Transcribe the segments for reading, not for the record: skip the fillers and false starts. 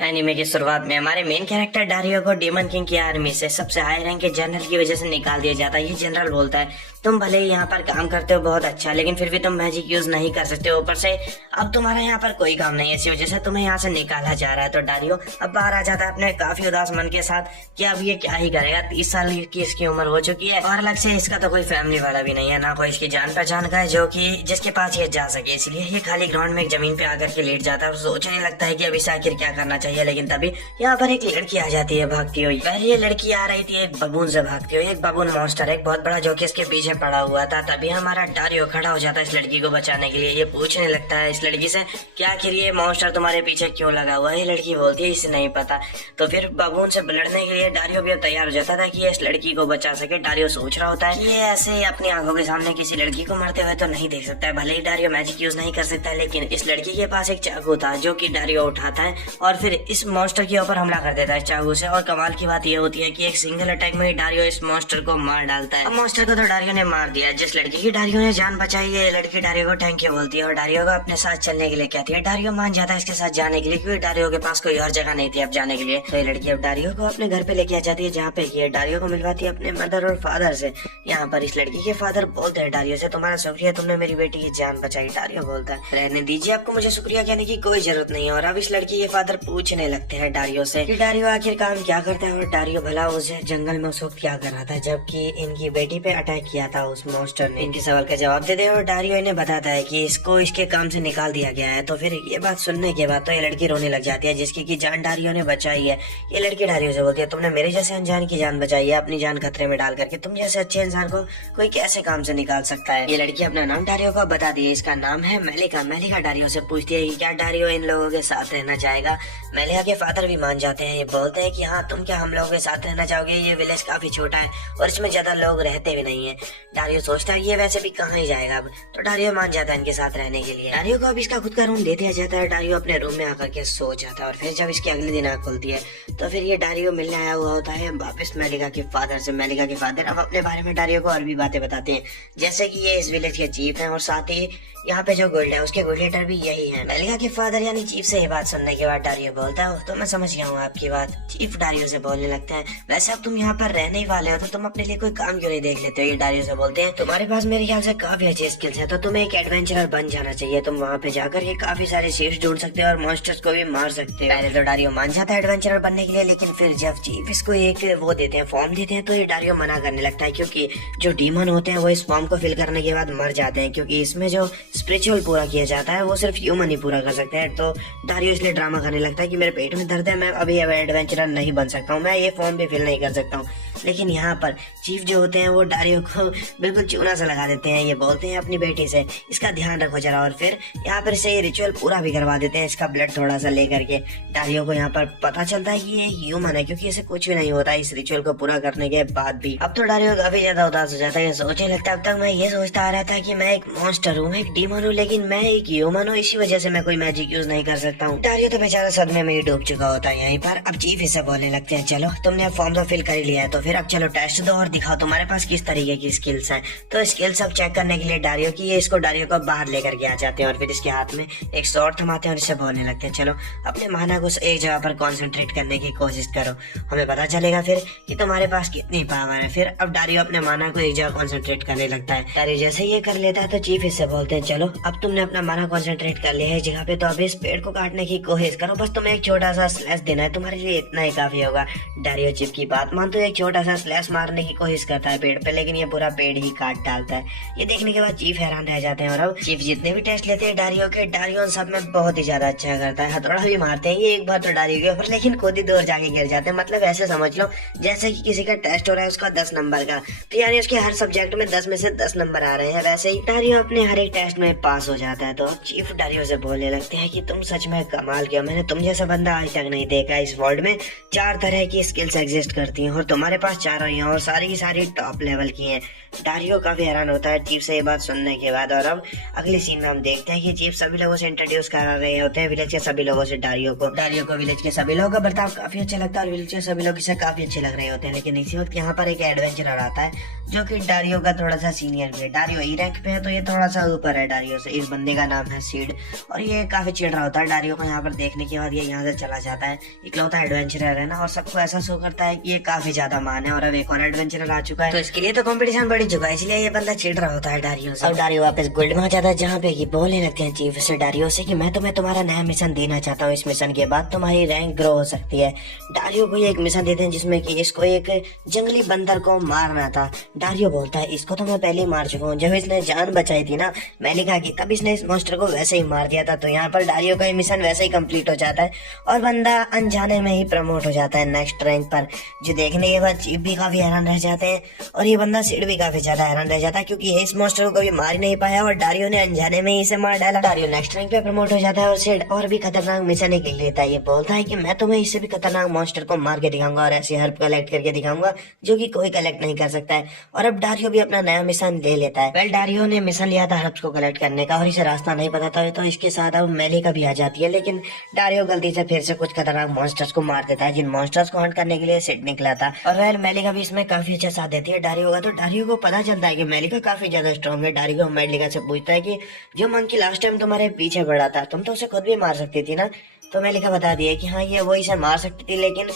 Anime की शुरुआत में हमारे मेन कैरेक्टर डारियो को डीमन किंग की आर्मी से सबसे हाई रैंक के जनरल की वजह से निकाल दिया जाता है। ये जनरल बोलता है तुम भले ही यहाँ पर काम करते हो बहुत अच्छा, लेकिन फिर भी तुम मैजिक यूज नहीं कर सकते, ऊपर से अब तुम्हारा यहाँ पर कोई काम नहीं है, इसी वजह से तुम्हें यहाँ से निकाला जा रहा है। तो डारियो अब बाहर आ जाता है अपने काफी उदास मन के साथ कि अब ये क्या ही करेगा। 30 साल की इसकी उम्र हो चुकी है और अलग से इसका तो कोई फैमिली वाला भी नहीं है, ना कोई इसकी जान पहचान का है जो कि जिसके पास ये जा सके। इसलिए ये खाली ग्राउंड में एक जमीन पे आकर के लेट जाता है और सोचने लगता है कि अब इसे आखिर क्या करना चाहिए। लेकिन तभी यहाँ पर एक लड़की आ जाती है भागती हुई। पहले ये लड़की आ रही थी एक बबून से भागती हुई, एक बबून मॉन्स्टर एक बहुत बड़ा जो कि इसके पीछे पड़ा हुआ था। तभी हमारा डारियो खड़ा हो जाता है इस लड़की को बचाने के लिए। ये पूछने लगता है इस लड़की से क्या आखिर ये मॉन्स्टर तुम्हारे पीछे क्यों लगा हुआ है। ये लड़की बोलती है इसे नहीं पता। तो फिर बबून से लड़ने के लिए डारियो भी तैयार हो जाता था कि ये इस लड़की को बचा सके। डारियो सोच रहा होता है कि ये ऐसे अपनी आंखों के सामने किसी लड़की को मारते हुए तो नहीं देख सकता है। भले ही डारियो मैजिक यूज नहीं कर सकता है, लेकिन इस लड़की के पास एक चाकू था जो कि डारियो उठाता है और फिर इस मॉन्स्टर के ऊपर हमला कर देता है चाकू से। और कमाल की बात ये होती है कि एक सिंगल अटैक में ही डारियो इस मॉन्स्टर को मार डालता है। अब मॉन्स्टर को तो डारियो ने मार दिया। जिस लड़की की डारियो ने जान बचाई है लड़की डारियो को थैंक यू बोलती है और डारियो को अपने साथ चलने के लिए कहती है। डारियो मान जाता है इसके साथ जाने के लिए क्योंकि डारियो के पास कोई और जगह नहीं थी अब जाने के लिए। तो ये लड़की अब डारियो को अपने घर पे लेके आ जाती है जहाँ पे ये डारियो को मिलवाती है अपने मदर और फादर से। यहाँ पर इस लड़की के फादर बोलते हैं डारियो से तुम्हारा शुक्रिया, तुमने मेरी बेटी की जान बचाई। डारियो बोलता है रहने दीजिए, आपको मुझे शुक्रिया कहने की कोई जरूरत नहीं है। और अब इस लड़की के फादर पूछने लगते हैं डारियो से कि डारियो आखिर काम क्या करता है और डारियो भला उसे जंगल में उस वक्त क्या कर रहा था जबकि इनकी बेटी पे अटैक किया था उस मॉन्स्टर ने। इनके सवाल का जवाब देते हैं और डारियो इन्हें बताता है कि इसको इसके काम से निकाल दिया गया है। तो फिर ये बात सुनने के बाद तो ये लड़की रोने लग जाती है जिसकी की जान डारियो ने बचाई है। ये लड़की डारियो से बोलती है तुमने मेरे जैसे अनजान की जान बचाई है अपनी जान खतरे में डाल करके, तुम जैसे अच्छे इंसान को कोई कैसे काम से निकाल सकता है। ये लड़की अपना नाम डारियो को बता दी है, इसका नाम है मेलिका। मेलिका डारियो से पूछती है कि क्या डारियो इन लोगों के साथ रहना चाहेगा। मेलिका के फादर भी मान जाते हैं। ये बोलते हैं कि हाँ तुम क्या हम लोगों के साथ रहना चाहोगे, ये विलेज काफी छोटा है और इसमें ज्यादा लोग रहते भी नहीं है। डारियो सोचता है ये वैसे भी कहाँ ही जाएगा अब, तो डारियो मान जाता है इनके साथ रहने के लिए। डारियो को अब इसका खुद का रूम दे दिया जाता है। डारियो अपने रूम में आकर के सो जाता है और फिर जब इसके अगले दिन आँख खुलती है तो फिर ये डारियो मिलने आया हुआ होता है वापस मेलिका के फादर से। मेलिका के फादर अब अपने बारे में डारियो को और भी बातें बताते हैं जैसे कि ये इस विलेज के चीफ हैं और साथ ही यहाँ पे जो गुल्ड है उसके गुल्ड लीडर भी यही है। मेलिका के फादर यानी चीफ से ये बात सुनने के बाद डारियो बोलता है तो मैं समझ गया हूँ आपकी बात। चीफ डारियो से बोलने लगता है वैसे अब तुम यहाँ पर रहने ही वाले हो तो तुम अपने लिए कोई काम क्यों नहीं देख लेते हो। ये डारियो से बोलते हैं तुम्हारे पास मेरे ख्याल से काफी अच्छे स्किल्स है तो तुम्हें एक एडवेंचरर बन जाना चाहिए। तुम वहाँ पे जाकर के काफी सारे शेप्स ढूंढ सकते हो और मॉन्स्टर्स को भी मार सकते हो। पहले तो डारियो मान जाता है एडवेंचरर बनने के लिए, लेकिन फिर जब चीफ इसको एक वो देते हैं फॉर्म देते हैं तो ये डारियो मना करने लगता है क्योंकि जो डीमन होते हैं वो इस फॉर्म को फिल करने के बाद मर जाते हैं क्योंकि इसमें जो स्पिरिचुअल पूरा किया जाता है वो सिर्फ ह्यूमन ही पूरा कर सकते हैं। तो डारियो इसलिए ड्रामा करने लगता है कि मेरे पेट में दर्द है, मैं अभी एडवेंचरर नहीं बन सकता हूँ, मैं ये फॉर्म भी फिल नहीं कर सकता हूँ। लेकिन यहाँ पर चीफ जो होते हैं वो डारियो को बिल्कुल चूना सा लगा देते हैं। ये बोलते हैं अपनी बेटी से इसका ध्यान रखो जरा और फिर यहाँ पर से रिचुअल पूरा भी करवा देते हैं इसका ब्लड थोड़ा सा लेकर के। डारियो को यहाँ पर पता चलता है कि ये ह्यूमन है क्योंकि इसे कुछ भी नहीं होता इस रिचुअल को पूरा करने के बाद भी। अब तो डारियो काफी ज्यादा उदास हो जाता है। सोचने लगता है अब तक मैं ये सोचता आ रहा था कि मैं एक मॉन्स्टर हूँ, एक डीमन हूँ, लेकिन मैं एक ह्यूमन हूँ, इसी वजह से मैं कोई मैजिक यूज नहीं कर सकता हूँ। डारियो तो बेचारा सदमे में ही डूब चुका होता है यहीं पर। अब चीफ इससे बोलने लगते हैं चलो तुमने फॉर्म तो फिल कर लिया है तो फिर अब चलो टेस्ट दो और दिखाओ तुम्हारे पास किस तरीके की स्किल्स हैं। तो स्किल्स अब चेक करने के लिए डारियो की ये इसको डारियो को बाहर लेकर के आ जाते हैं और फिर इसके हाथ में एक स्वॉर्ड थमाते हैं और इससे बोलने लगते हैं चलो अपने माना को एक जगह पर कॉन्सेंट्रेट करने की कोशिश करो, हमें पता चलेगा फिर कि तुम्हारे पास कितनी पावर है। फिर अब डारियो अपने माना को एक जगह कॉन्सेंट्रेट करने लगता है। डारियो जैसे ये कर लेता है तो चीफ इससे बोलते हैं चलो अब तुमने अपना माना कॉन्सेंट्रेट कर लिया है इस जगह पे तो अभी इस पेड़ को काटने की कोशिश करो, बस तुम्हें एक छोटा सा स्लैश देना है, तुम्हारे लिए इतना ही काफी होगा। डारियो चीफ की बात मान तो एक छोटा सा स्लैश मारने की कोशिश करता है पेड़ पे, लेकिन ये पूरा पेड़ ही काट डालता है। ये देखने के बाद चीफ हैरान रह जाते हैं और अब चीफ जितने भी टेस्ट लेते हैं डारियो के, डारियो सब में बहुत ही ज्यादा अच्छा करता है। हथौड़ा भी मारते हैं ये एक बार तो डारियो के ऊपर, लेकिन खुद ही दूर जाके गिर जाते हैं। मतलब ऐसे समझ लो जैसे कि किसी का टेस्ट हो रहा है उसका 10 नंबर का, तो यानी उसके हर सब्जेक्ट में 10 में से 10 नंबर आ रहे हैं, वैसे ही डारियो अपने हर एक टेस्ट में पास हो जाता है। तो चीफ डारियो से बोलने लगते हैं कि तुम सच में कमाल किया, मैंने तुम जैसा बंदा आज तक नहीं देखा। इस वर्ल्ड में 4 तरह की स्किल्स एग्जिस्ट करती हैं और तुम्हारे पास चारों ही हैं और सारी की सारी टॉप लेवल की हैं। डारियो काफी हैरान होता है चीफ से ये बात सुनने के बाद। और अब अगले सीन में हम देखते हैं कि चीफ सभी लोगों से इंट्रोड्यूस करा रहे होते हैं विलेज के सभी लोगों से डारियो को विलेज के सभी लोगों का बर्ताव काफी अच्छा लगता है और विलेज के सभी लोग इसे काफी अच्छे लग रहे होते हैं। लेकिन इसी वक्त यहाँ पर एक एडवेंचरर आता है जो कि डारियो का थोड़ा सा सीनियर भी है। डारियो ई रैंक पे है तो ये थोड़ा सा ऊपर है डारियो से। इस बंदे का नाम है सीड और ये काफी चिढ़ रहा होता है डारियो को। यहाँ पर देखने के बाद ये यहाँ से चला जाता है। इकलौता एडवेंचरर है ना और सबको ऐसा शो करता है कि ये काफी ज्यादा मान है। और अब एक और एडवेंचरर आ चुका है तो इसके लिए तो कंपटीशन बढ़ चुका है, इसलिए ये बंदा चिढ़ रहा होता है डारियो से। अब डारियो वापस गोल्ड में आ जाता है जहाँ पे कि बोलने लगते हैं चीफ से डारियो से कि मैं तुम्हें तुम्हारा नया मिशन देना चाहता हूँ। इस मिशन के बाद तुम्हारी रैंक ग्रो हो सकती है। डारियो को ये एक मिशन देते हैं जिसमें कि इसको एक जंगली बंदर को मारना था। डारियो बोलता है इसको तो मैं पहले ही मार चुका हूँ, जब इसने जान बचाई थी ना मेलिका की तब इसने इस मॉन्स्टर को वैसे ही मार दिया था। तो यहाँ पर डारियो का मिशन वैसे ही कंप्लीट हो जाता है और बंदा अनजाने में ही प्रमोट हो जाता है नेक्स्ट रैंक पर। जो देखने के बाद चीफ भी काफी हैरान रह जाते हैं और ये बंदा सीड भी काफी ज्यादा हैरान रह जाता है क्योंकि इस मॉन्स्टर को कभी मार ही नहीं पाया और डारियो ने अनजाने में ही इसे मार डाला। डारियो नेक्स्ट रैंक पे प्रमोट हो जाता है और सीड और भी खतरनाक मिशन एक लेता है। ये बोलता है कि मैं तुम्हें इससे भी खतरनाक मॉन्स्टर को मार के दिखाऊंगा और ऐसी हर्ब कलेक्ट करके दिखाऊंगा जो कि कोई कलेक्ट नहीं कर सकता है। और अब डारियो भी अपना नया मिशन ले लेता है। वेल डारियो ने मिशन लिया था हर्ब्स को कलेक्ट करने का और इसे रास्ता नहीं पता था तो इसके साथ अब मेलिका भी आ जाती है। लेकिन डारियो गलती से फिर से कुछ खतरनाक मॉन्स्टर्स को मार देता है जिन मॉन्स्टर्स को हंट करने के लिए सिड निकला था। और वेल मेलिका भी इसमें काफी अच्छा साथ देती है डारियो का। तो डारियो को पता चलता है कि मेलिका काफी ज्यादा स्ट्रॉन्ग है। डारियो मेलिका से पूछता है कि जो मंकी लास्ट टाइम तुम्हारे पीछे पड़ा था तुम तो उसे खुद भी मार सकती थी ना। तो मेलिका बता दिया कि हाँ ये वो इसे मार सकती थी, लेकिन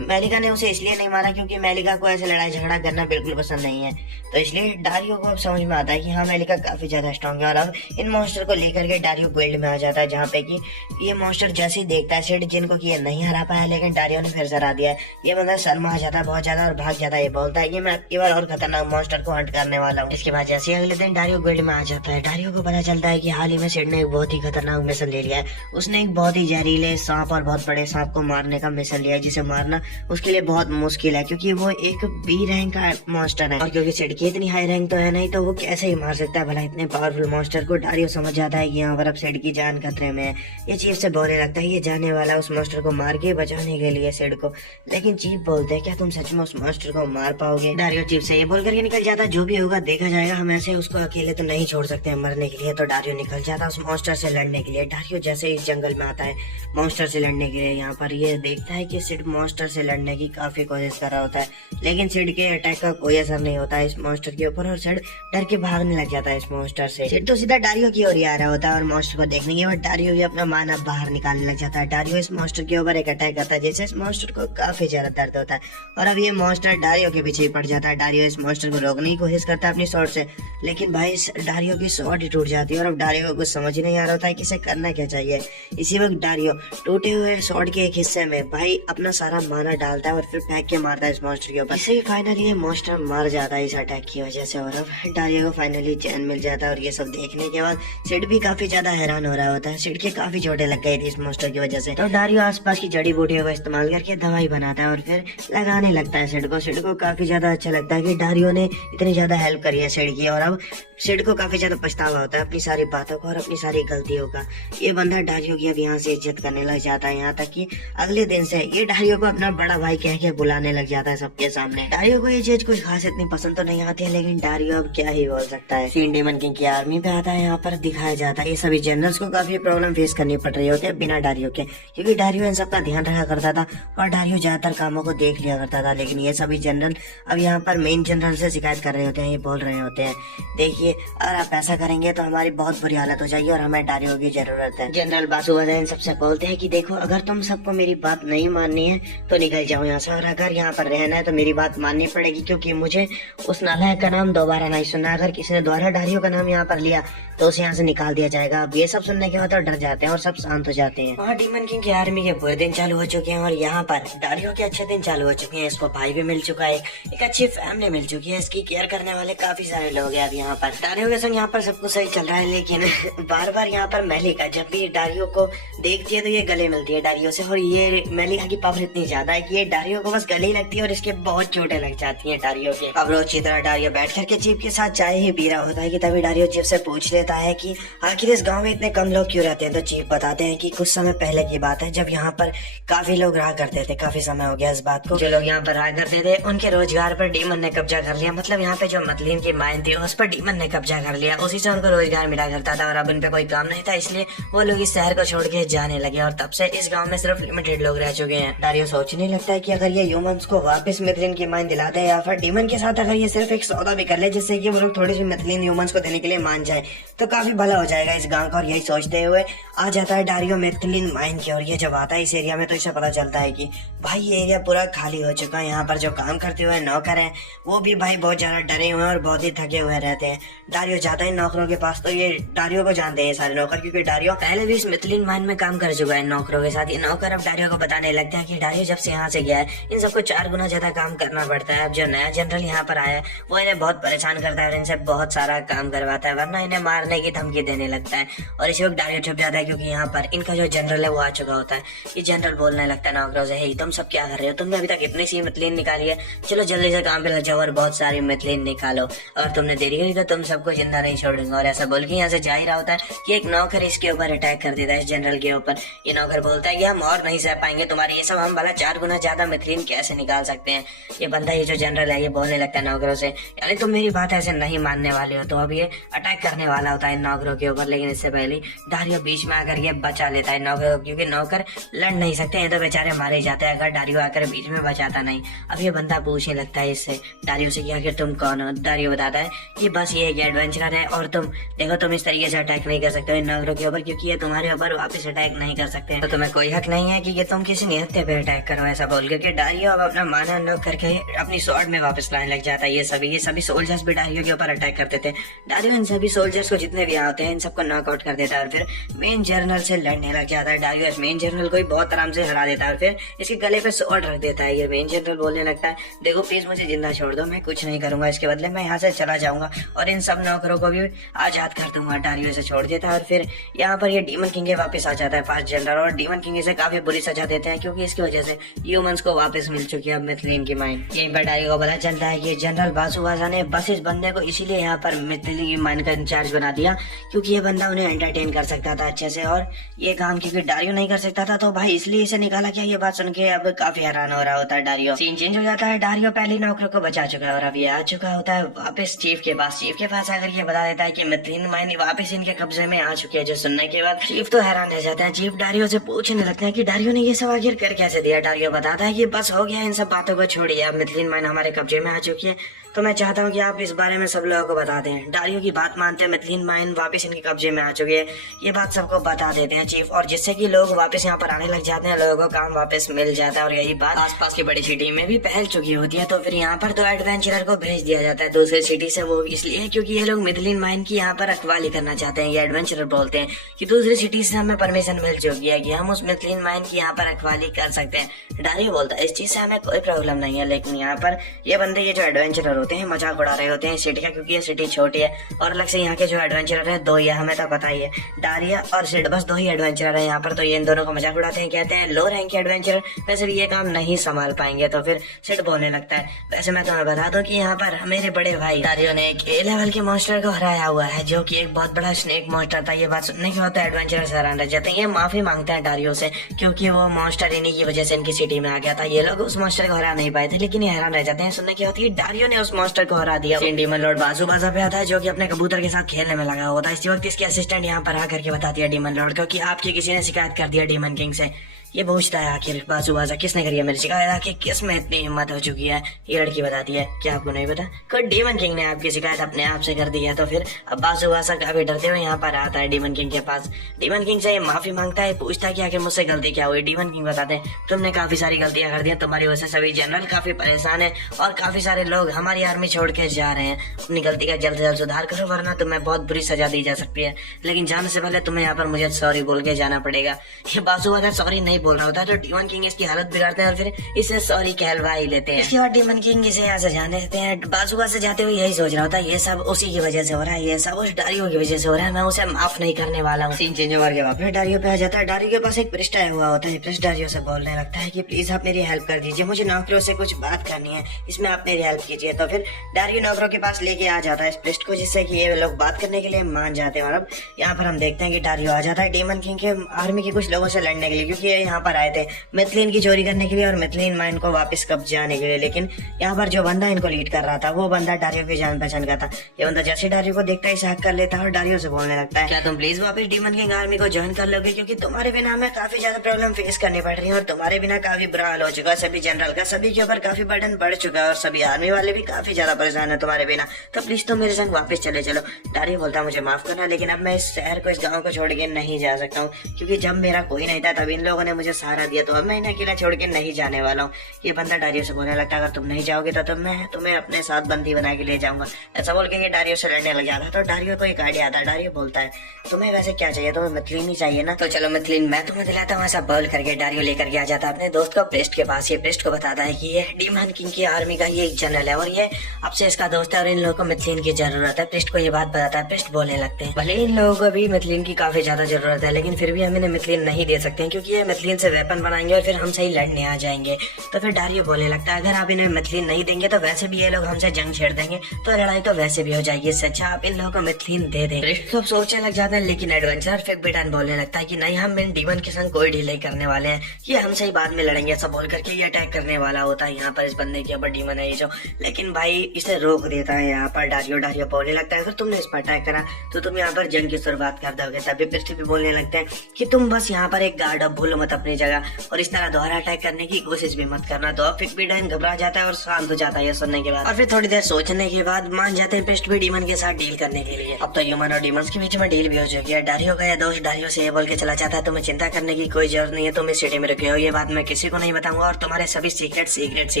मेलिका ने उसे इसलिए नहीं मारा क्योंकि मेलिका को ऐसे लड़ाई झगड़ा करना बिल्कुल पसंद नहीं है। तो इसलिए डारियो को अब समझ में आता है कि हाँ मेलिका काफी ज्यादा स्ट्रॉन्ग है। और अब इन मॉन्स्टर को लेकर के डारियो गिल्ड में आ जाता है जहाँ पे कि ये मॉन्स्टर जैसे ही देखता है सिड जिनको कि ये नहीं हरा पाया लेकिन डारियो ने फिर से हरा दिया है। ये बंदा शर्मा आ जाता है बहुत ज्यादा और भाग जाता है। ये बोलता है कि मैं अगली बार और खतरनाक मॉन्स्टर को हंट करने वाला हूँ। इसके बाद जैसे अगले दिन डारियो गिल्ड में आ जाता है डारियो को पता चलता है कि हाल ही में सिड ने एक बहुत ही खतरनाक मिशन ले लिया है। उसने एक बहुत ही जहरीले सांप और बहुत बड़े सांप को मारने का मिशन लिया है जिसे मारना उसके लिए बहुत मुश्किल है क्योंकि वो एक बी रैंक का मॉन्स्टर है और क्योंकि सिड की इतनी हाई रैंक तो है नहीं तो वो कैसे ही मार सकता है भला इतने पावरफुल मॉन्स्टर को। डारियो समझ जाता है कि यहाँ पर अब सिड की जान खतरे में है। ये चीफ से बोलने लगता है ये जाने वाला उस मॉन्स्टर को मार के बचाने के लिए सिड को। लेकिन चीफ बोलते हैं क्या तुम सच में उस मॉन्स्टर को मार पाओगे। डारियो चीफ से ये बोल करके निकल जाता है जो भी होगा देखा जाएगा, हम ऐसे उसको अकेले तो नहीं छोड़ सकते मरने के लिए। तो डारियो निकल जाता है उस मॉन्स्टर से लड़ने के लिए। डारियो जैसे इस जंगल में आता है मॉन्स्टर से लड़ने के लिए यहाँ पर ये देखता है कि सिड मॉन्स्टर से लड़ने की काफी कोशिश कर रहा होता है लेकिन सिड के अटैक का कोई असर नहीं होता है इस मॉन्स्टर के ऊपर और सिड डर के भागने लग जाता है इस मॉन्स्टर से। सिड तो सीधा डारियो की ओर ही आ रहा होता है और मॉन्स्टर को देखने के बाद डारियो भी अपना माना बाहर निकालने लग जाता है। डारियो इस मॉन्स्टर के ऊपर एक अटैक करता है जिससे इस मॉन्स्टर को काफी ज्यादा दर्द होता है और अब ये मॉन्स्टर डारियो के पीछे पड़ जाता है। डारियो इस मॉन्स्टर को रोकने की कोशिश करता है अपनी शॉट से लेकिन भाई डारियो की शॉट ही टूट जाती है और अब डारियो को कुछ समझ ही नहीं आ रहा होता है कि इसे करना क्या चाहिए। इसी वक्त डारियो टूटे हुए शॉट के एक हिस्से में भाई अपना सारा माना डालता है और फिर फेंक के मारता है इस मॉन्स्टर के ऊपर। इससे ही फाइनली ये मॉन्स्टर मर जाता है इस अटैक की वजह से और अब डारियो को फाइनली चैन मिल जाता है। और ये सब देखने के बाद सिड भी काफी ज्यादा हैरान हो रहा होता है। सिड के काफी चोटें लग गई थी इस मॉन्स्टर की वजह से। तो डारियो आसपास की जड़ी बूटियों का इस्तेमाल करके दवाई बनाता है और फिर लगाने लगता है सिड को। सिड को काफी ज्यादा अच्छा लगता है कि डारियो ने इतनी ज्यादा हेल्प करी है सिड की और अब सिड को काफी ज्यादा पछतावा होता है अपनी सारी बातों को और अपनी सारी गलतियों का। ये बंदा डारियो की अब यहाँ से इज्जत करने लग जाता है यहाँ तक कि अगले दिन से ये डारियो को अपना बड़ा भाई कह के बुलाने लग जाता है सबके सामने। डारियो को ये चीज कुछ खास इतनी पसंद तो नहीं आती है लेकिन डारियो अब क्या ही बोल सकता है। सीन डेमन किंग की आर्मी पे आता है यहाँ पर दिखाया जाता है ये सभी जनरल्स को काफी प्रॉब्लम फेस करनी पड़ रही होती है बिना डारियो के क्योंकि डारियो इन सबका ध्यान रखा करता था और डारियो ज्यादातर कामों को देख लिया करता था। लेकिन ये सभी जनरल अब यहाँ पर मेन जनरल से शिकायत कर रहे होते हैं। ये बोल रहे होते हैं देखिए अगर आप ऐसा करेंगे तो हमारी बहुत बुरी हालत हो जाएगी और हमें डारियो की जरूरत है। जनरल बासुबदन सबसे बोलते हैं कि देखो अगर तुम सबको मेरी बात नहीं माननी है तो निकल जाओ यहाँ से और अगर यहाँ पर रहना है तो मेरी बात माननी पड़ेगी क्योंकि मुझे उस नालायक का नाम दोबारा नहीं सुनना। अगर किसी ने दोबारा डारियो का नाम यहाँ पर लिया तो उसे यहाँ से निकाल दिया जाएगा। अब ये सब सुनने के बाद डर जाते हैं और सब शांत हो जाते हैं। वहाँ डीमन किंग की आर्मी के बुरे दिन चालू हो चुके हैं और यहाँ पर डारियो के अच्छे दिन चालू हो चुके हैं। इसको भाई भी मिल चुका है, एक अच्छी फैमिली मिल चुकी है, इसकी केयर करने वाले काफी सारे लोग हैं। अब यहाँ पर डारियो के संग यहाँ पर सब कुछ सही चल रहा है लेकिन बार बार यहाँ पर मेलिका जब भी डारियो को देखती है तो ये गले मिलती है डारियो से और ये मेलिका की पावर इतनी ज्यादा है कि ये डारियो को बस गले ही लगती है और इसके बहुत चोटें लग जाती हैं डारियो के। अब रोज की तरह डारियो बैठ करके चीफ के साथ चाय ही पी रहा होता है कि तभी डारियो चीफ से पूछ लेता है कि आखिर इस गांव में इतने कम लोग क्यों रहते हैं। तो चीफ बताते हैं कि कुछ समय पहले की बात है जब यहाँ पर काफी लोग रहा करते थे। काफी समय हो गया इस बात को। जो लोग यहाँ पर रहा करते थे उनके रोजगार पर डीमन ने कब्जा कर लिया। मतलब यहाँ पे जो मतलीन की माइन थी उस पर डीमन ने कब्जा कर लिया, उसी से उनको रोजगार मिला करता था और अब उन पे कोई काम नहीं था, इसलिए वो लोग इस शहर को छोड़ के जाने लगे और तब से इस गाँव में सिर्फ लिमिटेड लोग रह चुके हैं। डारियो सोचने लगता है कि अगर ये ह्यूमंस को वापस मिथलिन की माइन दिला दे या फिर डीमन के साथ अगर ये सिर्फ एक सौदा भी कर ले जिससे कि वो लोग थोड़ी सी मिथलिन ह्यूमंस को देने के लिए मान जाए तो काफी भला हो जाएगा इस गांव का। और यही सोचते हुए आ जाता है डारियो मिथलिन माइन की और ये जब आता है इस एरिया में तो इसे पता चलता है कि भाई ये एरिया पूरा खाली हो चुका है। यहाँ पर जो काम करते हुए नौकर हैं वो भी भाई बहुत ज्यादा डरे हुए हैं और बहुत ही थके हुए रहते हैं। डारियो जाता है नौकरों के पास तो ये डारियो को जानते हैं सारे नौकर, क्योंकि डारियो पहले भी इस मिथलिन माइन में काम कर चुका है नौकरों के साथ। ये नौकर अब डारियो को बताने लगते हैं कि डारियो जब से यहाँ से गया है इन सबको 4 गुना ज्यादा काम करना पड़ता है। अब जो नया जनरल यहाँ पर आया है वो इन्हें बहुत परेशान करता है और इनसे बहुत सारा काम करवाता है, वरना इन्हें मारने की धमकी देने लगता है। और इसी वक्त डारियो छुप जाता है क्योंकि यहाँ पर इनका जो जनरल है वो आ चुका होता है। ये जनरल बोलने लगता है नौकरों से, हे तुम सब क्या कर रहे हो, तुमने अभी तक इतनी सी मिथलिन निकाली है, चलो जल्दी से काम पे लग जाओ और बहुत सारी मिथलिन निकालो, और तुमने देरी करी तो तुम सबको जिंदा नहीं छोड़ूंगा। और ऐसा बोल के यहाँ से जा ही रहा होता है कि एक नौकर इसके ऊपर अटैक कर देता है, इस जनरल के ऊपर। ये नौकर बोलता है कि हम और नहीं सह पाएंगे तुम्हारी ये सब, हम भला 4 गुना ज्यादा मिथलिन कैसे निकाल सकते हैं। ये बंदा ये जो जनरल है ये बोलने लगता है नौकरों से, यानी तुम मेरी बात ऐसे नहीं मानने वाले हो। तो अब ये अटैक करने वाला होता है इन नौकरों के ऊपर, लेकिन इससे पहले डारियो बीच में आकर ये बचा लेता है नौकरों को, क्योंकि नौकर लड़ नहीं सकते हैं तो बेचारे मारे जाते हैं अगर डारियो आकर बीच में बचाता नहीं। अब ये बंदा पूछने लगता है इससे डारियो से कि आखिर तुम कौन हो। डारियो बताता है कि बस ये एक एडवेंचरर है और तुम देखो तुम इस तरीके से अटैक नहीं कर सकते हो इन नौकरों के ऊपर, क्योंकि ये तुम्हारे ऊपर वापस अटैक नहीं कर सकते हैं, तो तुम्हें कोई हक नहीं है कि तुम किसी निहत्थे पे अटैक करो। ऐसा बोल के डारियो अब अपना माना अनलॉक करके अपनी स्वॉर्ड में वापस लाने लग जाता है। ये सभी सोल्जर्स भी डारियो के ऊपर अटैक करते थे। डारियो इन सभी सोल्जर्स को जितने भी आते हैं इन सबको नॉकआउट कर देता है और फिर मेन जनरल से लड़ने लग जाता है। डारियो इस मेन जनरल को बहुत आराम से हरा देता है और फिर इसके गले पे स्वॉर्ड रख देता है। ये मेन जनरल बोलने लगता है, देखो प्लीज मुझे जिंदा छोड़ दो, मैं कुछ नहीं करूंगा, इसके बदले मैं यहाँ से चला जाऊंगा और इन सब नौकरों को भी आजाद कर दूंगा। डारियो से छोड़ देता है और फिर यहाँ पर ये डीमन किंग वापस आ जाता है फास्ट जनरल, और डीमन किंग इसे काफी बुरी सजा देते हैं क्योंकि इसकी वजह से ह्यूमंस को वापस मिल चुकी है अब मिथलिन की माइन। यहीं पर डारियो को पता चलता है कि जनरल बासुवासा ने बस इस बंदे को इसीलिए यहाँ पर मिथलिन की माइन का इंचार्ज बना दिया क्योंकि ये बंदा उन्हें एंटरटेन कर सकता था अच्छे से, और ये काम क्योंकि डारियो नहीं कर सकता था तो भाई इसलिए इसे निकाला गया। ये बात सुन के अब काफी हैरान हो रहा होता है डारियो। सीन चेंज हो जाता है, डारियो पहले नौकरों को बचा चुका है और अब ये आ चुका होता है वापस चीफ के पास। चीफ के पास आकर ये बता देता है कि मिथलिन माइन वापस इनके कब्जे में आ चुकी है। जो सुनने के बाद चीफ तो हैरान रह जाता है। चीफ डारियो से पूछने लगता है कि डारियो ने ये सब आखिर कर कैसे दिया। डारियो बताता है कि बस हो गया, इन सब बातों को छोड़िए, अब मिथलिन माइन हमारे कब्जे में आ चुकी है, तो मैं चाहता हूँ कि आप इस बारे में सब लोगों को बता दें। डारियो की बात मानते हैं, मिथलिन माइन वापस इनके कब्जे में आ चुकी है, ये बात सबको बता देते हैं चीफ, और जिससे कि लोग वापस यहाँ पर आने लग जाते हैं, लोगों को काम वापस मिल जाता है और यही बात आसपास की बड़ी सिटी में भी फैल चुकी होती है। तो फिर यहाँ पर तो एडवेंचरर को भेज दिया जाता है दूसरी सिटी से, वो इसलिए क्योंकि ये लोग मिथलिन माइन की यहाँ पर रखवाली करना चाहते हैं। ये एडवेंचरर बोलते हैं कि दूसरी सिटी से हमें परमिशन मिल चुकी है कि हम उस मिथलिन माइन की यहाँ पर रखवाली कर सकते हैं। डारियो बोलता है इस चीज से हमें कोई प्रॉब्लम नहीं है, लेकिन यहाँ पर ये बंदे ये जो एडवेंचरर होते हैं मजाक उड़ा रहे होते हैं सिटी का, क्योंकि ये सिटी छोटी है और अलग से यहाँ के जो एडवेंचरर है 2 ही है, हमें तो पता ही है, डारिया और सिड, बस 2 ही एडवेंचरर है यहाँ पर। तो ये इन दोनों को मजाक उड़ाते हैं, कहते हैं लो रैंक के एडवेंचरर वैसे भी ये काम नहीं संभाल पाएंगे। तो फिर सिड बोलने लगता है, वैसे मैं तुम्हें बता दूं कि यहाँ पर मेरे बड़े भाई डारियो ने एक A लेवल के मॉन्स्टर को हराया हुआ है जो कि एक बहुत बड़ा स्नेक मॉन्स्टर था। ये बात सुनने के बाद एडवेंचरर हैरान रह जाते हैं। ये माफी मांगते हैं डारियो से क्योंकि वो मॉन्स्टर इन्हीं की वजह से इनकी सिटी में आ गया था। ये लोग उस मॉन्स्टर को हरा नहीं पाए थे, लेकिन ये हैरान रह जाते हैं सुनने के बाद डारियो ने उस मॉन्स्टर को हरा दिया। डीमन लॉर्ड बासुवासा पे आता है जो कि अपने कबूतर के साथ खेलने में लगा हुआ था। इसी वक्त इसके असिस्टेंट यहाँ पर आकर के बताती है डीमन लॉर्ड को कि आपकी किसी ने शिकायत कर दिया डीमन किंग से। ये पूछता है आखिर बासुवासा किसने करी है मेरी शिकायत, आखिर किस में इतनी हिम्मत हो चुकी है। ये लड़की बताती है क्या आपको नहीं पता, कोई डीमन किंग ने आपकी शिकायत अपने आप से कर दी है। तो फिर अब बासुवासा काफी डरते हुए यहाँ पर आता है डीमन किंग के पास। डीमन किंग से माफी मांगता है, पूछता है कि आखिर मुझसे गलती क्या हुई। डीमन किंग बताते हैं तुमने काफी सारी गलतियां कर दी, तुम्हारी वजह से सभी जनरल काफी परेशान है और काफी सारे लोग हमारी आर्मी छोड़ के जा रहे हैं। अपनी गलती का जल्द से जल्द सुधार करो वरना तुम्हें बहुत बुरी सजा दी जा सकती है, लेकिन जाने से पहले तुम्हें यहाँ पर मुझे सॉरी बोल के जाना पड़ेगा। ये बासुवासा सॉरी नहीं बोल रहा होता तो डीमन किंग इसकी हालत बिगाड़ते हैं और फिर इसे सॉरी कहलवा ही लेते हैं। इसके बाद डीमन किंग इसे यहाँ से जाने देते हैं। बासुवासा से जाते हुए यही सोच रहा होता है ये सब उसी की वजह से हो रहा है, ये सब उस डारियो की वजह से हो रहा है, मैं उसे माफ नहीं करने वाला हूँ। सीन चेंज होकर के वापस डारियो पे आ जाता है। डारियो के पास एक पृष्ठ आया हुआ होता है। पृष्ठ डारियो से बोलने लगता है कि प्लीज आप मेरी हेल्प कर दीजिए, मुझे नौकरों से कुछ बात करनी है, इसमें आप मेरी हेल्प कीजिए। तो फिर डारियो नौकरों के पास लेके आ जाता है इस पृष्ठ को, जिससे कि ये लोग बात करने के लिए मान जाते हैं। और अब यहाँ पर हम देखते हैं कि डारियो आ जाता है डीमन किंग के आर्मी के कुछ लोगों से लड़ने के लिए, क्योंकि ये यहाँ पर आए थे मिथलिन की चोरी करने के लिए और मिथलिन माइन को वापस कब्जे आने के लिए। लेकिन यहाँ पर जो बंदा इनको लीड कर रहा था वो बंदा डारियो की जान पहचान का था। ये बंदा जैसे डारियो को देखता है इसे हक कर लेता है और डारियो से बोलने लगता है, क्या तुम प्लीज वापस डीमन किंग आर्मी को ज्वाइन कर लोगे, क्योंकि तुम्हारे बिना हमें काफी ज्यादा प्रॉब्लम फेस करनी पड़ रही है और तुम्हारे बिना काफी बुरा हाल हो चुका है सभी जनरल का, सभी के ऊपर काफी बर्डन बढ़ चुका है और सभी आर्मी वाले भी काफी ज्यादा परेशान है तुम्हारे बिना, तो प्लीज तुम मेरे संग वापस चले चलो। डारियो बोलता है मुझे माफ करना, लेकिन अब मैं इस शहर को, इस गाँव को छोड़ के नहीं जा सकता हूँ, क्योंकि जब मेरा कोई नहीं था तब इन लोगों ने मुझे सहारा दिया, तो अब मैं इन्हें अकेला छोड़ के नहीं जाने वाला हूँ। ये बंदा डारियो से बोलने लगता है अगर तुम नहीं जाओगे तो मैं तुम्हें अपने साथ बंदी बना के ले जाऊंगा। ऐसा बोल के डारियो से लड़ने लग जाता है। तो डारियो को एक आइडिया आता है। डारियो बोलता है तुम्हें वैसे क्या चाहिए, तुम्हें मिथलिन ही चाहिए ना, तो चलो मिथलिन मैं तुम्हें दिलाता हूँ। ऐसा बोल करके डारियो लेकर के आ जाता है अपने दोस्त को प्रेस्ट के पास। ये प्रेस्ट को बताता है कि ये डीमन किंग की आर्मी का ये एक जनरल है और ये अब से इसका दोस्त है और इन लोगों को मिथलिन की जरूरत है। प्रेस्ट को ये बात बताता है। प्रेस्ट बोलने लगते हैं भले इन लोगों को भी मिथलिन की काफी ज्यादा जरूरत है, लेकिन फिर भी हम इन्हें मिथलिन नहीं दे सकते हैं, क्योंकि ये मिथलिन से वेपन बनाएंगे और फिर हमसे ही लड़ने आ जाएंगे। तो फिर डारियो बोलने लगता है अगर आप इन्हें मिथलिन नहीं देंगे तो वैसे भी ये लोग हमसे जंग छेड़ देंगे, तो लड़ाई तो वैसे भी हो जाएगी, इससे अच्छा आप इन लोगों को मिथलिन दे दें। प्रेस्ट सब सोचने लग जाते हैं, लेकिन एडवेंचर फिगबिडन बोलने लगता है कि नहीं, हम इन डीमन के संग कोई डील नहीं करने वाले हैं, ये हमसे ही बाद में लड़ेंगे। ऐसा बोल करके ये अटैक करने वाला होता है यहाँ पर इस बंदे के ऊपर, डीमन है ये जो, लेकिन भाई इसे रोक देता है यहाँ पर डारियो। डारियो बोलने लगता है अगर तुमने इस पर अटैक करा तो तुम यहाँ पर जंग की शुरुआत कर दोगे। तभी प्रेस्ट भी बोलने लगते हैं कि तुम बस यहाँ पर एक गार्ड अप भूलो मत अपनी जगह, और इस तरह दोबारा अटैक करने की कोशिश भी मत करना। तो अब फिगबिडन घबरा जाता है और शांत हो जाता है ये सुनने के बाद, और फिर थोड़ी देर सोचने के बाद मान जाते हैं प्रेस्ट भी डीमन के साथ डील करने के लिए। अब तो ह्यूमन और डीमंस के बीच में डील भी हो चुकी है। डारियो का ये दोस्त डारियो से ये बोल के चला जाता है तुम्हें चिंता करने की कोई जरूरत नहीं है, तुम इस सिटी में रुके हो, ये बात मैं किसी को नहीं बताऊंगा और तुम्हारे सभी सीक्रेट से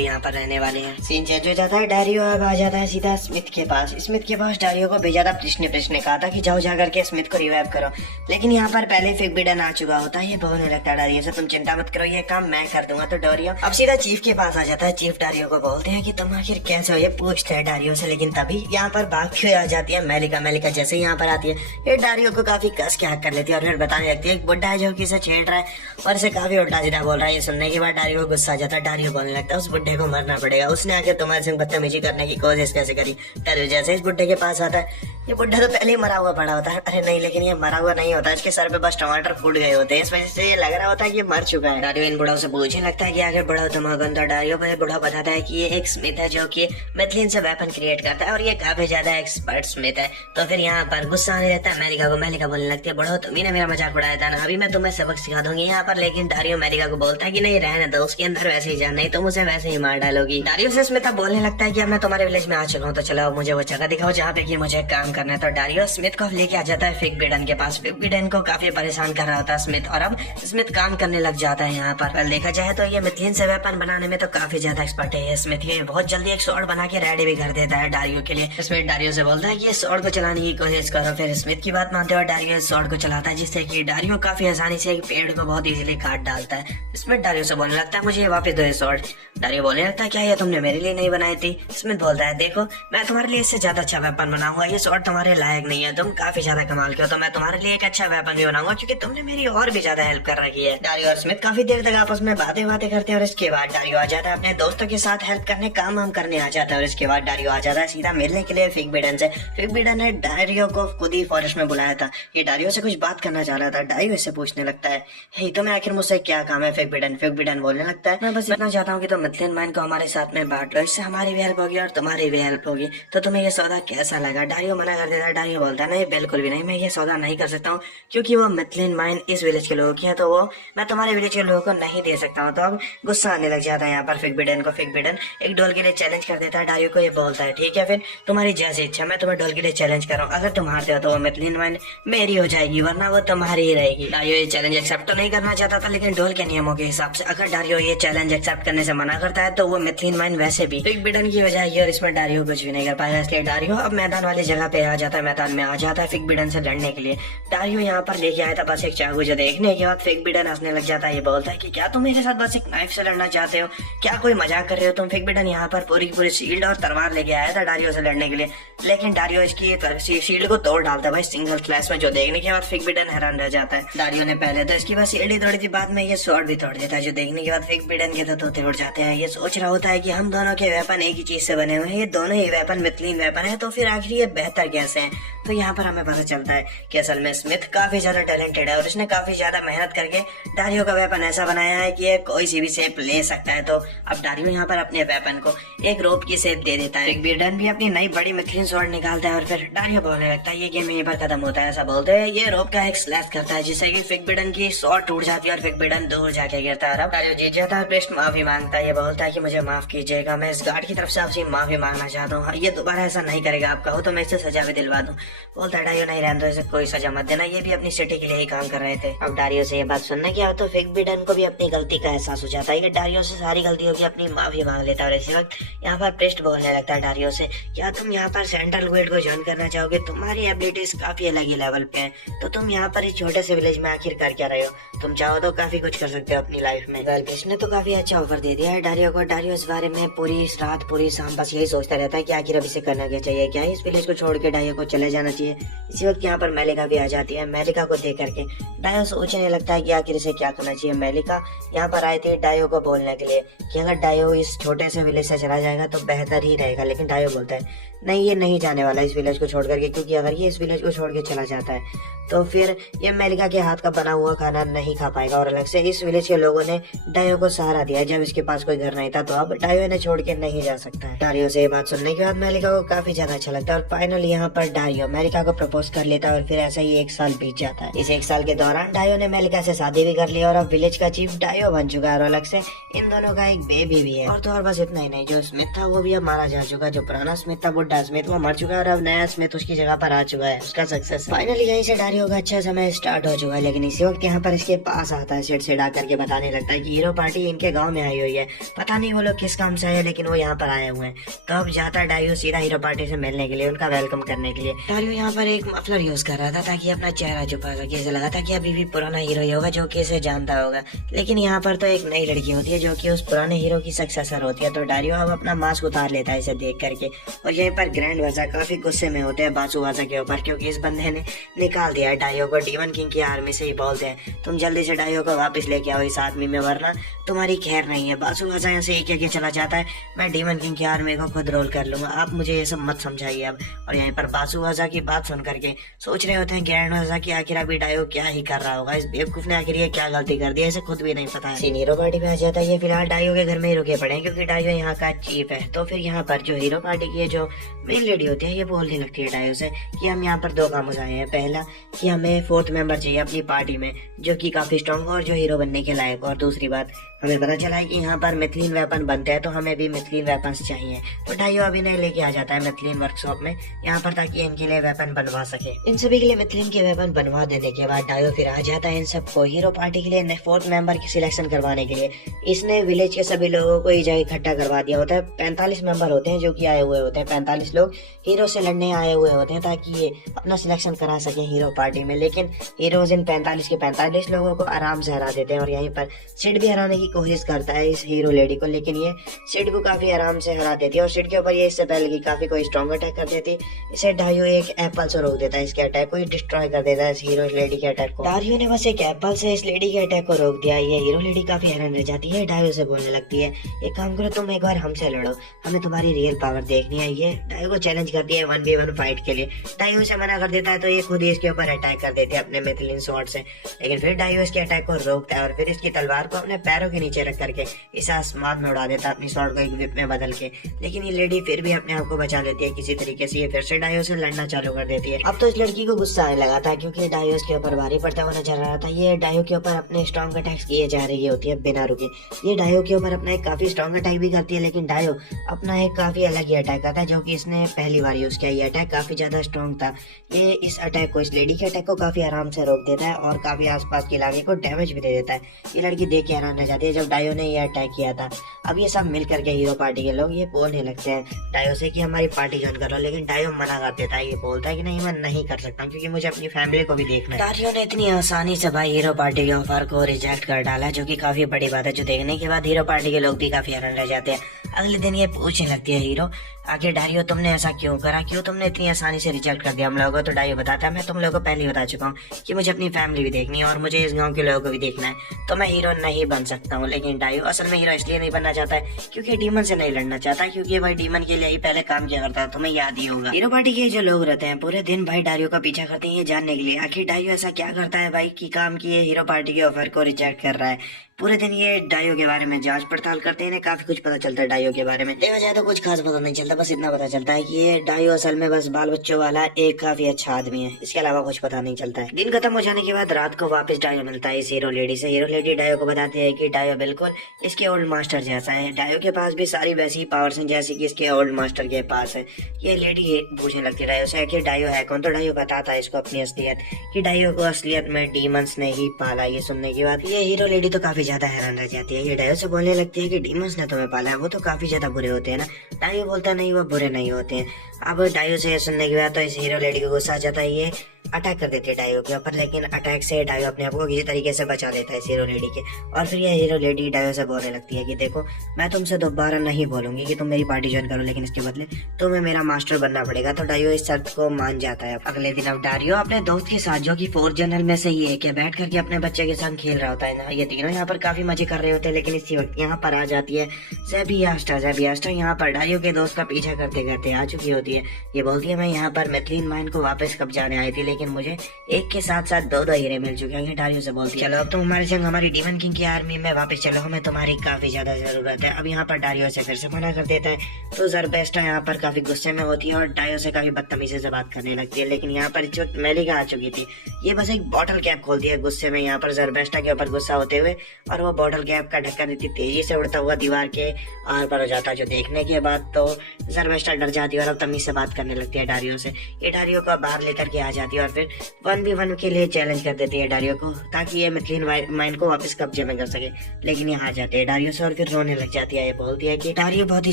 यहाँ पर रहने वाले हैं। सीन चेंज हो जाता है। डारियो अब आ जाता है सीधा स्मिथ के पास। स्मिथ के पास डारियो को भेजा था प्रेस्ट ने कहा था कि जाओ जाकर के स्मिथ को रिवाइव करो, लेकिन यहाँ पर पहले फिगबिडन आ चुका होता है। ये बोलने लगता है डारियो से तुम चिंता मत करो, ये काम मैं कर दूंगा। तो डारियो अब सीधा चीफ के पास आ जाता है। चीफ डारियो को बोलते हैं कि तुम आखिर कैसे हो, ये पूछते हैं डारियो से, लेकिन तभी यहाँ पर भागती हुई आ जाती है मेलिका। मेलिका जैसे ही यहाँ पर आती है ये डारियो को काफी कस के हक कर लेती है और फिर बताने लगती है एक बुड्ढा है जो कि इसे छेड़ रहा है और इसे काफी उल्टा सीधा बोल रहा है। ये सुनने के बाद डारियो को गुस्सा आ जाता है। डारियो बोलने लगता है उस बुड्ढे को मरना पड़ेगा, उसने आके तुम्हारे संग बदतमीजी करने की कोशिश कैसे करी। डारियो जैसे इस बुड्ढे के पास आता है, ये बुड्ढा तो पहले ही मरा हुआ पड़ा होता है। अरे नहीं, लेकिन ये मरा हुआ नहीं होता, इसके सर पे बस टमाटर फूट गए होते हैं, इस वजह से ये लग रहा होता है कि ये मर चुका है। डारियो इन बुढ़ाओं से पूछने लगता है कि आखिर बुढ़ाओ तुम कौन। तो डारियो को बुढ़ा बताता है कि ये एक स्मिथ है जो कि मिथलिन से वेपन क्रिएट करता है और ये काफी ज्यादा एक्सपर्ट स्मिथ है। तो फिर यहाँ पर गुस्सा आने लगता है मेलिका को। मेलिका बोलने लगती है बुढ़ाओ तुमने मेरा मजाक उड़ाया था ना, अभी मैं तुम्हें सबक सिखा दूंगी यहाँ पर। लेकिन डारियो मेलिका को बोलता है कि नहीं रहने दो, उसके अंदर वैसे ही जान, नहीं तुम उसे वैसे ही मार डालोगी। डारियो से स्मिथ बोलने लगता है कि अब मैं तुम्हारे विलेज में आ चुका हूँ, तो चलो मुझे वो जगह दिखाओ जहाँ पे कि मुझे काम करना है। तो डारियो स्मिथ को लेके आ जाता है फिगबिडन के पास। फिगबिडन को काफी परेशान कर रहा होता है स्मिथ, और अब स्मिथ काम करने लग जाता है यहाँ पर। देखा जाए तो ये मिथलिन से वेपन बनाने में तो काफी ज्यादा एक्सपर्ट है ये स्मिथ। ये बहुत जल्दी एक स्वॉर्ड बना के रेडी भी कर देता है डारियो के लिए। स्मिथ डारियो से बोलता है कि ये स्वॉर्ड को चलाने की कोशिश करो। फिर स्मिथ की बात मानते हुए डारियो इस स्वॉर्ड को चलाता है, जिससे कि डारियो काफी आसानी से एक पेड़ को बहुत इजीली काट डालता है। स्मिथ डारियो से बोलने लगता है मुझे वापस दो ये स्वॉर्ड। डारियो बोलने लगता है क्या ये तुमने मेरे लिए नहीं बनाई थी। स्मिथ बोलता है देखो मैं तुम्हारे लिए इससे ज्यादा अच्छा वेपन बनाऊंगा, ये स्वॉर्ड तुम्हारे लायक नहीं है, तुम काफी ज्यादा कमाल के हो, तो मैं तुम्हारे लिए एक अच्छा वेपन भी बनाऊंगा क्योंकि तुमने मेरी और भी ज्यादा हेल्प कर रखी है। डारियो और स्मिथ काफी देर तक आपस में बातें करते हैं और इसके बाद डारियो आ जाता है अपने दोस्तों के साथ हेल्प करने, काम करने आ जाता है। और इसके बाद डारियो आ जाता है सीधा मिलने के लिए फिगबिडन से। फिगबिडन ने डारियो को खुद ही फॉरेस्ट में बुलाया था। ये डारियो से कुछ बात करना चाह रहा था। डारियो इससे पूछने लगता है हे तुम्हें आखिर मुझसे क्या काम है फिगबिडन। फिगबिडन बोलने लगता है मैं बस इतना चाहता हूँ कि तुम मिथलिन माइन को हमारे साथ में बांट लो, इससे हमारी भी हेल्प होगी और तुम्हारी भी हेल्प होगी। तो तुम्हें ये सौदा कैसा लगा। डारियो मना कर देता है। डारियो बोलता है नहीं बिल्कुल भी नहीं, मैं ये सौदा नहीं कर सकता हूँ क्योंकि वो मिथलिन माइन इस विलेज के लोगों की है, तो वो मैं तुम्हारे विलेज के लोगों को नहीं दे सकता हूँ। तो अब गुस्सा आने लग जाता है यहाँ पर फिगबिडन को। फिगबिडन एक डोल के लिए चैलेंज कर देता है डारियो को। ये बोलता है ठीक है फिर तुम्हारी जैसी इच्छा, मैं तुम्हें डोल के लिए चैलेंज कर रहा हूँ, अगर तुम हारते हो तो वो मिथलिन माइन मेरी हो जाएगी वरना वो तुम्हारी ही रहेगी। डारियो ये चैलेंज एक्सेप्ट तो नहीं करना चाहता था, लेकिन डोल के नियमों के हिसाब से अगर डारियो ये चैलेंज एक्सेप्ट करने से मना करता है तो वो मिथलिन माइन वैसे भी फिगबिडन की हो जाएगी और इसमें डारियो कुछ भी नहीं कर पाएगा। इसलिए डारियो अब मैदान वाली जगह पे आ जाता है, मैदान में आ जाता है फिगबिडन से लड़ने के लिए। डारियो यहाँ पर लेके आया था बस एक चाकू, जो देखने के बाद फिगबिडन हंसने लग जाता है। ये बोलता है कि क्या तुम मेरे साथ बस एक नाइफ से लड़ना चाहते हो, क्या कोई मजाक कर रहे हो तुम। फिगबिडन यहाँ पर पूरी शील्ड और तलवार लेके आया था डारियो से लड़ने के लिए, लेकिन डारियो इसकी शील्ड को तोड़ डालता है भाई सिंगल स्लैश में, जो देखने के बाद फिगबिडन हैरान रह जाता है। डारियो ने पहले तो इसकी बस शील्ड ही तोड़ी थी, बाद में ये स्वॉर्ड भी तोड़ देता है, जो देखने के बाद फिगबिडन के तो तोते उड़ जाते हैं। ये सोच रहा होता है कि हम दोनों के वेपन एक ही चीज से बने हुए हैं, ये दोनों ही वेपन मिथलिन वेपन है, तो फिर आखिर ये बेहतर कैसे है। तो यहाँ पर हमें पता चलता है कि असल में स्मिथ काफी ज्यादा टैलेंटेड है और उसने काफी ज्यादा मेहनत करके डारियो का वेपन ऐसा बनाया है कि ये कोई सी भी शेप ले सकता है। तो अब डारियो यहाँ पर अपने वेपन को एक रोप की शेप दे देता है। फिग बिडन भी अपनी नई बड़ी मिथलिन स्वॉर्ड निकालता है और फिर डारियो बोलने लगता है ये गेम यहीं पर खत्म होता है। ऐसा बोलते हैं ये रोप का एक स्लैश करता है जिससे कि फिग बिडन की स्वॉर्ड टूट जाती है और फिग बिडन दूर जाके गिरता है। अब डारियो जीत जाता है और प्रेस्ट माफी मांगता है। ये बोलता है कि मुझे माफ कीजिएगा, मैं इस गार्ड की तरफ से आपसे माफी मांगना चाहता हूँ, ये दोबारा ऐसा नहीं करेगा, आप कहो तो मैं इससे सजा भी दिलवा दूं। बोलता है डारियो नहीं रहने दो, इसे कोई सजा मत देना, ये भी अपनी सिटी के लिए ही काम कर रहे थे। अब डारियो से ये बात सुनने की तो फिग बिडन को भी अपनी गलती का एहसास हो जाता है। ये डारियो से सारी गलतियों की अपनी माफी मांग लेता है और इसी वक्त यहाँ पर प्रेस्ट बोलने लगता है डारियो से, क्या तुम यहाँ पर सेंट्रल गिल्ड को ज्वाइन करना चाहोगे? तुम्हारी एबिलिटीज काफी अलग ही लेवल पे हैं, तो तुम यहाँ पर इस छोटे से विलेज में आखिर कर क्या रहे हो? तुम चाहो तो काफी कुछ कर सकते हो अपनी लाइफ में। प्रेस्ट ने तो काफी अच्छा ऑफर दे दिया है डारियो को। डारियो इस बारे में पूरी रात पूरी शाम बस यही सोचता रहता है कि आखिर अब इसे करना क्या चाहिए, क्या इस विलेज को छोड़ के डारियो को चले जाना चाहिए। इसी वक्त यहाँ पर मेलिका भी आ जाती है। मेलिका को देख करके डारियो सोचने लगता है कि आखिर इसे क्या करना चाहिए। मेलिका यहाँ पर आई थी डारियो को बोलने के लिए कि अगर डारियो इस छोटे से विलेज से चला जाएगा तो बेहतर ही रहेगा, लेकिन डारियो बोलता है नहीं, ये नहीं जाने वाला इस विलेज को छोड़ करके, क्योंकि अगर ये इस विलेज को छोड़ के चला जाता है तो फिर ये मेलिका के हाथ का बना हुआ खाना नहीं खा पाएगा। और अलग से इस विलेज के लोगों ने डारियो को सहारा दिया जब इसके पास कोई घर नहीं था, तो अब डारियो ने छोड़ के नहीं जा सकता है। डारियो से ये बात सुनने के बाद मेलिका को काफी ज्यादा अच्छा लगता है और फाइनली यहाँ पर डारियो मेलिका को प्रपोज कर लेता है और फिर ऐसा ही 1 साल बीत जाता है। इस 1 साल के दौरान डारियो ने मेलिका से शादी भी कर ली और अब विलेज का चीफ डारियो बन चुका है और अलग से इन दोनों का एक बेबी भी है। और तो और बस इतना ही नहीं, जो स्मिथ था वो भी अब मारा जा चुका है। जो पुराना स्मिथ था बुड्ढा स्मिथ वो मर चुका है और अब नया स्मिथ उसकी जगह पर आ चुका है, उसका सक्सेस। फाइनली यहीं से डारियो का अच्छा समय स्टार्ट हो चुका है। लेकिन इसी वक्त यहाँ पर इसके पास आता है सिड सिड आकर के बताने लगता है कि हीरो पार्टी इनके गांव में आई हुई है, पता नहीं वो लोग किस काम से आए लेकिन वो यहाँ पर आए हुए हैं। तो अब जाता है डारियो सीधा हीरो पार्टी से मिलने के लिए, उनका वेलकम करने के लिए। डारियो यहाँ पर एक मफलर यूज कर रहा था ताकि अपना चेहरा छुपा सके। ऐसा लगा था कि अभी भी पुराना हीरो ही होगा जो कि इसे जानता होगा, लेकिन यहाँ पर तो एक नई लड़की होती है जो कि उस पुराने हीरो की सक्सेसर होती है। तो डारियो अब अपना मास्क उतार लेता है इसे देख करके और यहीं पर ग्रैंड वजा काफी गुस्से में होते हैं बासु वाजा के ऊपर, क्योंकि इस बंदे ने निकाल दिया है डारियो को डीमन किंग की आर्मी से। ही बोलते हैं तुम जल्दी से डारियो को वापस लेके आओ इस आदमी में, वरना तुम्हारी खैर नहीं है। बासु वाजा यहाँ से एक चला जाता है, मैं डीमन किंग की आर्मी को खुद रोल कर लूंगा, आप मुझे ये सब मत समझाइए अब। और यहाँ पर बासु वाजा की बात सुन करके सोच रहे होते हैं ग्रैंड वजा की आखिर अभी डारियो क्या ही कर रहा होगा, इस बेवकूफ ने आखिर ये क्या गलती कर दी, इसे खुद भी नहीं पता है। सीन हीरो पार्टी पे आ जाता है। ये फिलहाल डारियो के घर में ही रुके पड़े हैं क्योंकि डारियो यहाँ का चीफ है। तो फिर यहाँ पर जो हीरो पार्टी की जो मेन लेडी होती है ये बोलने लगती है डारियो से कि हम यहाँ पर 2 कामों से आए हैं। पहला कि हमें 4th मेंबर चाहिए अपनी पार्टी में जो कि काफी स्ट्रॉन्ग और जो हीरो बनने के लायक। और दूसरी बात हमें पता चला है कि यहाँ पर मिथलिन वेपन बनते हैं, तो हमें भी मिथलिन वेपन्स चाहिए। तो डारियो अभी नहीं लेके आ जाता है मिथलिन वर्कशॉप में यहाँ पर ताकि इनके लिए वेपन बनवा सके। इन सभी के लिए मिथलिन के वेपन बनवा देने के बाद डारियो फिर आ जाता है इन सबको हीरो पार्टी के लिए 4th मेंबर की सिलेक्शन करवाने के लिए। इसने विलेज के सभी लोगों को एक जगह इकट्ठा करवा दिया होता है। 45 मेंबर होते हैं जो कि आए हुए होते हैं, 45 लोग हीरो से लड़ने आए हुए होते हैं ताकि ये अपना सिलेक्शन करा सके हीरो पार्टी में। लेकिन हीरोज इन 45 के 45 लोगों को आराम से हरा देते हैं और यहीं पर सिड भी हराने की कोशिश करता है इस हीरो लेडी को, लेकिन ये सिड को काफी आराम से हरा देती है। और सिड के ऊपर ये इससे पहले की काफी कोई स्ट्रॉन्ग अटैक कर देती, इसे डारियो एक एप्पल से रोक देता है, इसके अटैक को ही डिस्ट्रॉय कर देता है इस हीरो लेडी के अटैक को। डारियो ने बस एक एप्पल से इस लेडी के अटैक को रोक दिया। ये हीरो लेडी काफी हैरान रह जाती है, डारियो से बोलने लगती है एक काम करो तुम एक बार हमसे लड़ो, हमें तुम्हारी रियल पावर देखनी है। ये डारियो को चैलेंज करती है 1v1 फाइट के लिए। डारियो से मना कर देता है तो ये खुद ही इसके ऊपर अटैक कर देती है अपने मिथलिन स्वॉर्ड से, लेकिन फिर डारियो इसके अटैक को रोकता है और फिर इसकी तलवार को अपने पैरों के नीचे रख करके इसे आसमान में उड़ा देता है अपनी स्वॉर्ड को एक विप में बदल के। लेकिन ये लेडी फिर भी अपने आप को बचा लेती है किसी तरीके से। ये फिर से डारियो से लड़ना चालू कर देती है। अब तो इस लड़की को गुस्सा आने लगा था क्योंकि डारियो के ऊपर भारी पड़ता हुआ नजर आ रहा था। ये डारियो के ऊपर अपने स्ट्रॉन्ग अटैक्स किए जा रही होती है बिना रुके। ये डारियो के ऊपर अपना एक काफी स्ट्रॉन्ग अटैक भी करती है, लेकिन डारियो अपना एक काफी अलग ही अटैक करता है जो कि इसने पहली बार यूज किया। ये अटैक काफी ज्यादा स्ट्रॉन्ग था। ये इस अटैक को, इस लेडी के अटैक को काफी आराम से रोक देता है और काफी आसपास के इलाके को डैमेज भी दे देता है। ये लड़की देख के हैरान रह जाती है जब डारियो ने ये अटैक किया था। अब ये सब मिल करके हीरो पार्टी के लोग ये बोलने लगते हैं डारियो से कि हमारी पार्टी ज्वाइन करो, लेकिन डारियो मना कर देता है। ये बोलता है कि नहीं मैं नहीं कर सकता क्योंकि मुझे अपनी फैमिली को भी देखना है। डारियो ने इतनी आसानी से भाई हीरो पार्टी के ऑफर को रिजेक्ट कर डाला जो कि काफी बड़ी बात है, जो देखने के बाद हीरो पार्टी के लोग भी काफी हैरान रह जाते हैं। अगले दिन ये पूछने लगती है हीरो, आखिर डारियो तुमने ऐसा क्यों करा, क्यों तुमने इतनी आसानी से रिजेक्ट कर दिया हम लोगों को। तो डारियो बताता है मैं तुम लोगों को पहले ही बता चुका हूँ कि मुझे अपनी फैमिली भी देखनी है और मुझे इस गाँव के लोगों को भी देखना है, तो मैं हीरो नहीं बन सकता हूँ। लेकिन डारियो असल में हीरो इसलिए नहीं बनना चाहता है क्योंकि डीमन से नहीं लड़ना चाहता, क्योंकि भाई डीमन के लिए ही पहले काम किया करता है, तुम्हें याद ही होगा। हीरो पार्टी के जो लोग रहते हैं पूरे दिन भाई डारियो का पीछा करते हैं ये जानने के लिए आखिर डारियो ऐसा क्या करता है भाई कि काम किए हीरो पार्टी के ऑफर को रिजेक्ट कर रहा है। पूरे दिन ये डायो के बारे में जांच पड़ताल करते हैं, इन्हें काफी कुछ पता चलता है डायो के बारे में। देखा जाए तो कुछ खास पता नहीं चलता, बस इतना पता चलता है कि ये डायो असल में बस बाल बच्चों वाला एक काफी अच्छा आदमी है, इसके अलावा कुछ पता नहीं चलता है। दिन खत्म हो जाने के बाद रात को वापस डायो मिलता है इस हीरो लेडी से। हीरो लेडी डायो को बताती है कि डायो बिल्कुल इसके ओल्ड मास्टर जैसा है, डायो के पास भी सारी वैसी पावर्स हैं जैसी कि इसके ओल्ड मास्टर के पास है। ये लेडी पूछने लगती है डायो से कि डायो है कौन, तो डायो बताता है इसको अपनी असलियत कि डायो को असलियत में डीमंस ने ही पाला। ये सुनने के बाद ये हीरो लेडी तो काफी ज्यादा हैरान रह जाती है। ये डायो से बोलने लगती है कि डीमंस ने तुम्हें पाला है, वो तो काफी ज्यादा बुरे होते हैं ना। डायो बोलता नहीं वो बुरे नहीं होते हैं। अब डायो से सुनने के बाद तो इस हीरो लेडी को गुस्सा आ जाता है, ये अटैक कर देते हैं डायो के ऊपर, लेकिन अटैक से डायो अपने आप को किसी तरीके से बचा लेता है इस हीरो लेडी के। और फिर ये हीरो लेडी डायो से बोलने लगती है कि देखो मैं तुमसे दोबारा नहीं बोलूंगी कि तुम मेरी पार्टी ज्वाइन करो, लेकिन इसके बदले तुम्हें मेरा मास्टर बनना पड़ेगा। तो डायो इस शर्त को मान जाता है। अगले दिन अब डारियो अपने दोस्त के साथ जो कि 4th जनरल में से ही है क्या बैठ करके अपने बच्चे के साथ खेल रहा होता है ना। ये तीनों यहाँ पर काफी मजे कर रहे होते हैं, लेकिन इसी वक्त यहाँ पर आ जाती है ज़ेबियास्टा यहाँ पर डारियो के दोस्त का पीछा करते करते आ चुकी होती है। ये बोलती है मैं यहाँ पर मैथिलीन माइन को वापस कब्जाने आई थी, लेकिन मुझे एक के साथ साथ दो हीरे मिल चुके हैं। डारियो से बोलती है चलो अब तुम हमारे संग हमारी डीमन किंग की आर्मी में वापस चलो, हमें तुम्हारी काफी ज्यादा जरूरत है। अब यहाँ पर डारियो से फिर से मना कर देता है, तो ज़ेबियास्टा यहाँ पर काफी गुस्से में होती है और डारियो से काफी बदतमीजी से बात करने लगती है। लेकिन यहाँ पर जो मेलिका आ चुकी थी ये बस एक बॉटल कैप खोलती है गुस्से में यहाँ पर ज़ेबियास्टा के ऊपर गुस्सा होते हुए, और वो बॉटल कैप का ढक्कन इतनी तेजी से उड़ता हुआ दीवार के आर पर हो जाता है, जो देखने के बाद तो ज़ेबियास्टा डर जाती है और अब तमीज से बात करने लगती है डारियो से। ये डारियो को बाहर लेकर के आ जाती है और फिर 1v1 के लिए चैलेंज कर देती है डारियो को, ताकि ये मैथिलीन माइन को वापस कब्जे में कर सके। लेकिन ये हार जाती है डारियो से और फिर रोने लग जाती है। ये बोलती है कि डारियो बहुत ही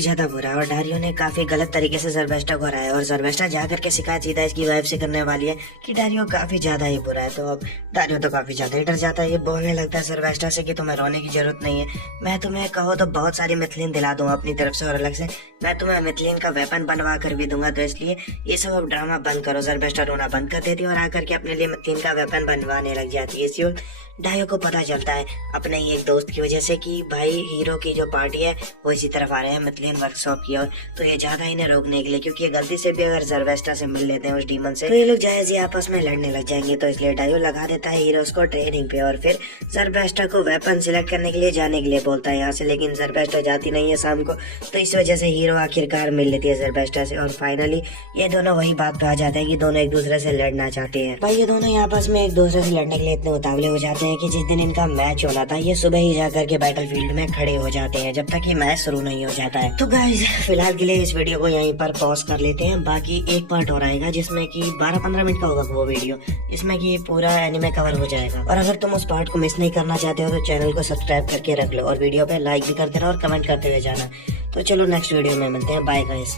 ज्यादा बुरा है और डारियो ने काफी गलत तरीके से ज़ेबियास्टा को हराया, और ज़ेबियास्टा जाकर के शिकायत सीधा इसकी वाइफ से करने वाली है कि डारियो काफी ज्यादा ही बुरा है। तो अब डारियो तो काफी ज्यादा ही डर जाता है। ये बोलने लगता है ज़ेबियास्टा से कि तुम्हें रोने की जरूरत नहीं है, मैं तुम्हें कहो तो बहुत सारी मैथिलीन दिला दूंगा अपनी तरफ से, और अलग से मैं तुम्हें मैथिलीन का वेपन बनवा कर भी दूंगा। तो इसलिए ये सब अब ड्रामा बंद करो। ज़ेबियास्टा रोना बंद कर देती है और आकर के अपने लिए मैथिलीन का वेपन बनवाने लग जाती है। इसी वक्त डायो को पता चलता है अपने ही एक दोस्त की वजह से कि भाई हीरो की जो पार्टी है वो इसी तरफ आ रहे हैं मैथिलीन वर्कशॉप की ओर। तो ये ज्यादा इन्हें रोकने के लिए, क्योंकि ये गलती से भी अगर ज़ेबियास्टा से मिल लेते हैं उस डीमन से तो ये लोग जायज ही आपस में लड़ने लग जाएंगे। तो इसलिए डायो लगा देता है हीरोज को ट्रेनिंग पे और फिर ज़ेबियास्टा को वेपन सिलेक्ट करने के लिए जाने के लिए बोलता है यहाँ से, लेकिन ज़ेबियास्टा जाती नहीं है शाम को। तो इस वजह से हीरो आखिरकार मिल लेती है ज़ेबियास्टा से और फाइनली ये दोनों वही बात पे आ जाते हैं कि दोनों एक दूसरे से लड़ना चाहते हैं। भाई ये दोनों आपस में एक दूसरे से लड़ने के लिए इतने उतावले हो जाते हैं कि जिस दिन इनका मैच होना था ये सुबह ही जाकर के बैटलफील्ड में खड़े हो जाते हैं, जब तक ये मैच शुरू नहीं हो जाता है। तो गाइस फिलहाल के लिए इस वीडियो को यहीं पर पॉज कर लेते हैं, बाकी एक पार्ट और आएगा जिसमें कि 12-15 मिनट का होगा वो वीडियो, इसमें कि पूरा एनिमे कवर हो जाएगा। और अगर तुम उस पार्ट को मिस नहीं करना चाहते हो तो चैनल को सब्सक्राइब करके रख लो और वीडियो पे लाइक भी करते रहो और कमेंट करते हुए जाना। तो चलो नेक्स्ट वीडियो में मिलते हैं, बाय गाइस।